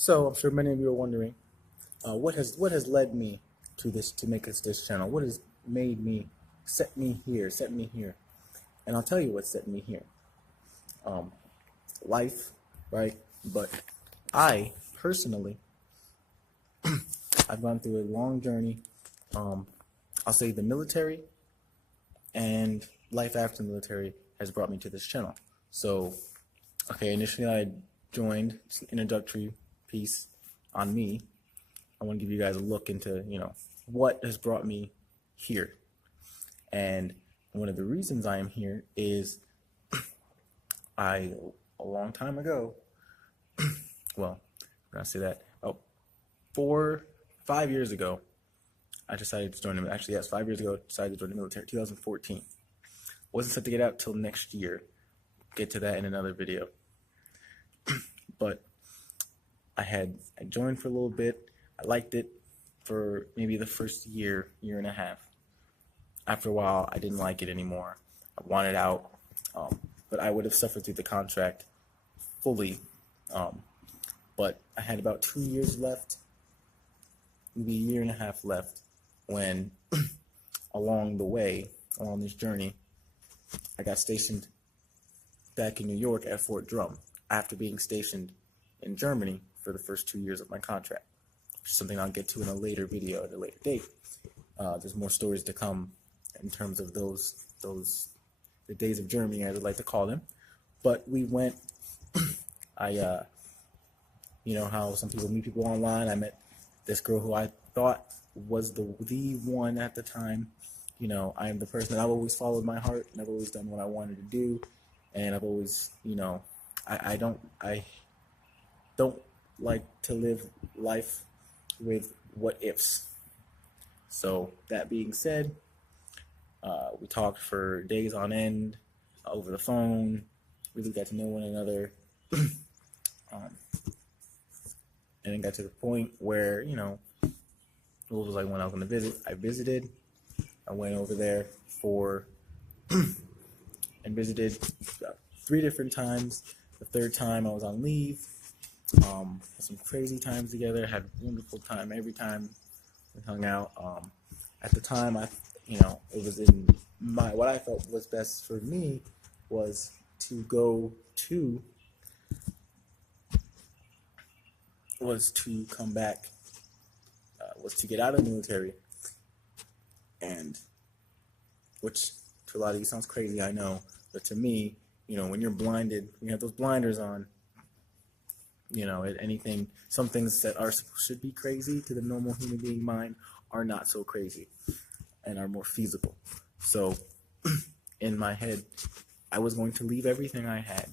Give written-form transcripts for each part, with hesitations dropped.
So I'm sure many of you are wondering, what has led me to make this channel? What has made me set me here? And I'll tell you what set me here. Um, Life, right? But I personally, I've gone through a long journey. Um, I'll say the military and life after the military has brought me to this channel. So, okay, initially I joined an introductory piece on me. I want to give you guys a look into, what has brought me here. And one of the reasons I am here is a long time ago, well, I'm going to say that, 5 years ago, I decided to join the, actually, yes, 5 years ago, decided to join the military, 2014. Wasn't set to get out till next year. Get to that in another video. But I joined for a little bit. I liked it for maybe the first year and a half. After a while, I didn't like it anymore. I wanted out, but I would have suffered through the contract fully. But I had about 2 years left, maybe a year and a half left, when along this journey, I got stationed back in New York at Fort Drum after being stationed in Germany for the first 2 years of my contract, which is something I'll get to in a later video at a later date. There's more stories to come in terms of the days of Germany, as I'd like to call them. But we went, you know how some people meet people online. I met this girl who I thought was the one at the time. I am the person that I've always followed my heart, and I've always done what I wanted to do, and I've always, I don't like to live life with what ifs. So that being said, we talked for days on end over the phone. Really got to know one another, and it got to the point where it was like when I was going to visit. I visited. I went over there and visited 3 different times. The third time I was on leave. Had some crazy times together. Had a wonderful time every time we hung out. At the time, it was in what I felt was best for me was to come back, was to get out of the military, and which to a lot of you sounds crazy, I know, but to me, when you're blinded, when you have those blinders on, some things that should be crazy to the normal human being mind are not so crazy and are more feasible. So in my head, I was going to leave everything I had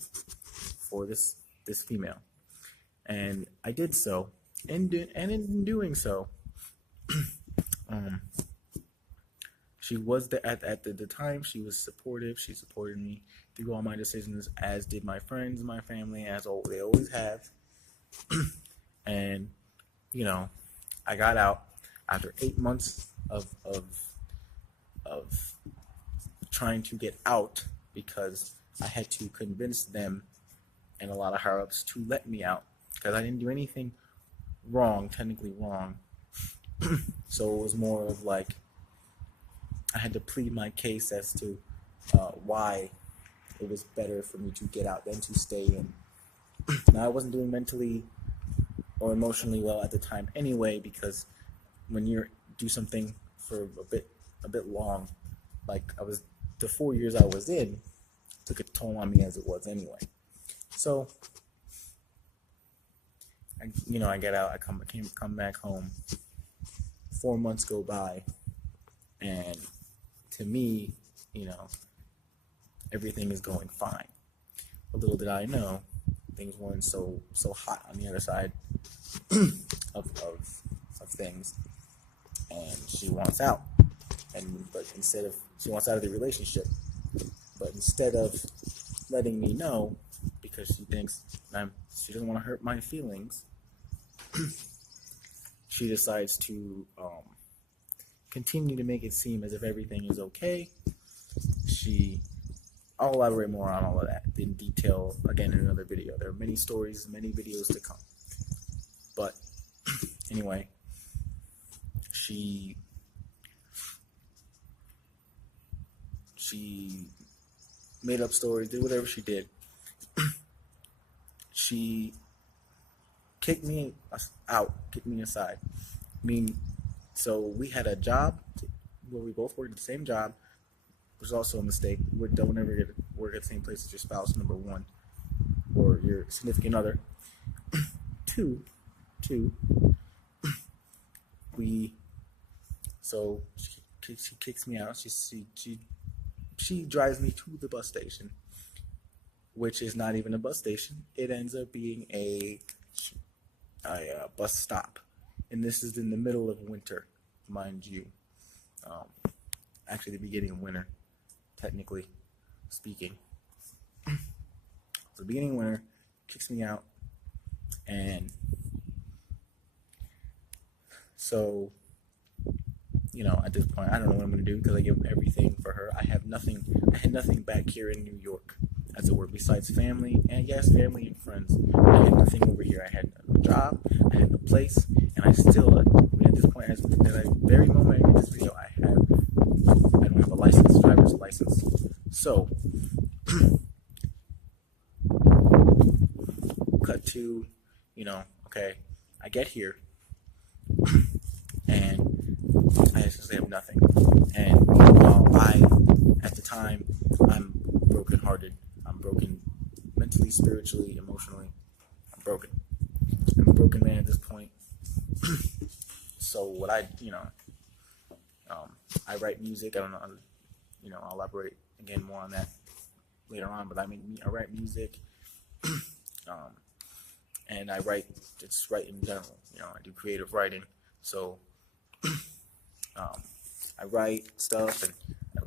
for this female, and I did so. And in doing so, she was at the time. She was supportive. She supported me through all my decisions, as did my friends, my family, they always have. And I got out after 8 months of trying to get out, because I had to convince them and a lot of higher ups to let me out, because I didn't do anything technically wrong. So it was more of like I had to plead my case as to why it was better for me to get out than to stay in. Now, I wasn't doing mentally or emotionally well at the time anyway, because when you do something for a bit long, like the 4 years I was in took a toll on me as it was anyway. So I get out, I come back home. 4 months go by, and to me, everything is going fine. But little did I know, things weren't so hot on the other side of things, and she wants out. But she wants out of the relationship, but instead of letting me know, because she thinks she doesn't want to hurt my feelings, she decides to continue to make it seem as if everything is okay. I'll elaborate more on all of that in detail again in another video. There are many stories, many videos to come. Anyway, she made up stories, did whatever she did. She kicked me out, kicked me aside. I mean, so we had a job where we both worked at the same job, which is also a mistake. Don't ever work at the same place as your spouse, number one, or your significant other. Two, so she kicks me out. She drives me to the bus station, which is not even a bus station. It ends up being a bus stop, and this is in the middle of winter, mind you. Actually, the beginning of winter, technically speaking. The beginning of winter, kicks me out, and so, at this point, I don't know what I'm going to do because I give everything for her. I had nothing back here in New York, as it were, besides family, and yes, family and friends. I had nothing over here. I had no job, I had no place, and I still, at this point, at that very moment I made this video, I don't have a license, driver's license. So, cut to, okay, I get here, and I essentially have nothing. And at the time, I'm brokenhearted. I'm broken mentally, spiritually, emotionally. I'm broken. I'm a broken man at this point. So what I write music. I don't know, I'll elaborate again more on that later on. But I write music, and I write in general. I do creative writing. So I write stuff, and I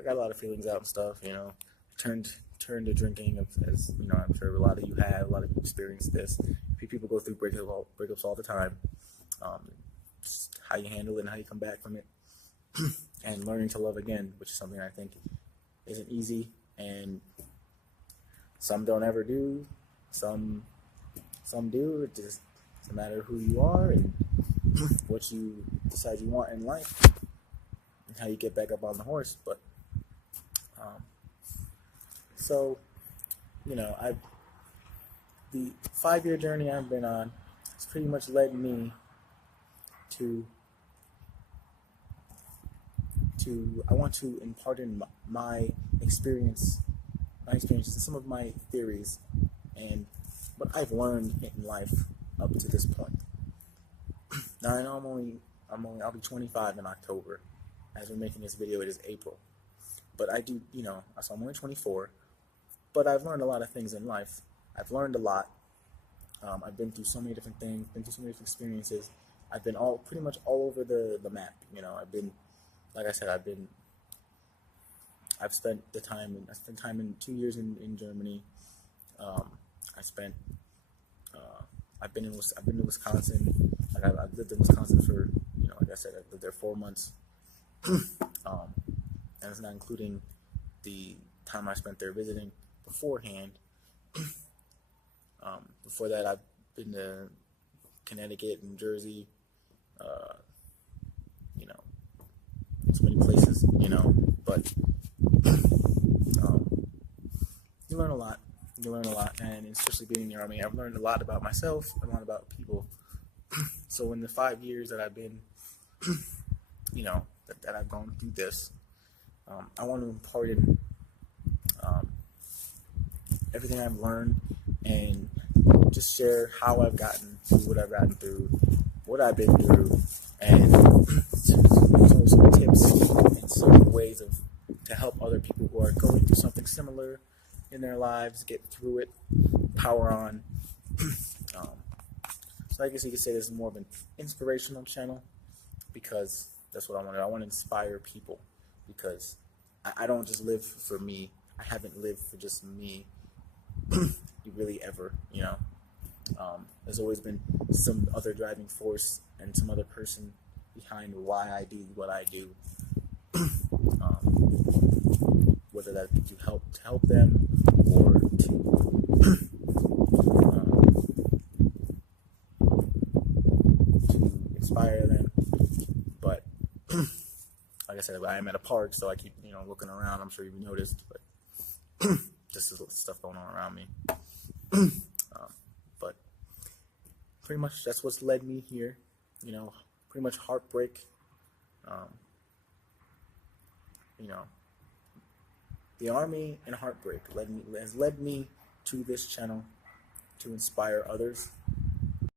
got a lot of feelings out and stuff. Turned to drinking, as I'm sure a lot of you have. A lot of you experience this. People go through breakups all the time. Just how you handle it and how you come back from it, and learning to love again, which is something I think isn't easy, and some don't ever do. Some do. It just doesn't matter who you are and what you decide you want in life, and how you get back up on the horse. But so the 5-year journey I've been on has pretty much led me to I want to impart in my experiences and some of my theories and what I've learned in life up to this point. Now I know I'll be 25 in October. As we're making this video, it is April. But I do, so I'm only 24, but I've learned a lot of things in life. I've learned a lot. I've been through so many different things, been through so many different experiences. I've been pretty much all over the map. I've been, like I said, I've spent time in 2 years in Germany. I've been in Wisconsin. I've lived in Wisconsin for, like I said, I lived there 4 months. And it's not including the time I spent there visiting beforehand. Before that, I've been to Connecticut, New Jersey, so many places, but you learn a lot. And especially being in the Army, I've learned a lot about myself, a lot about people. So in the 5 years that I've been, that I've gone through this, I want to impart in everything I've learned and just share how I've gotten through what I've gotten through, what I've been through, and some tips and some ways to help other people who are going through something similar in their lives get through it, power on. So I guess you could say this is more of an inspirational channel, because that's what I want to do. I want to inspire people, because I don't just live for me. I haven't lived for just me really ever, There's always been some other driving force and some other person behind why I do what I do. Whether that be to help them, or to inspire them. But like I said, I am at a park, so I keep, looking around. I'm sure you've noticed, but just stuff going on around me. But pretty much that's what's led me here. Pretty much heartbreak. The Army and heartbreak has led me to this channel to inspire others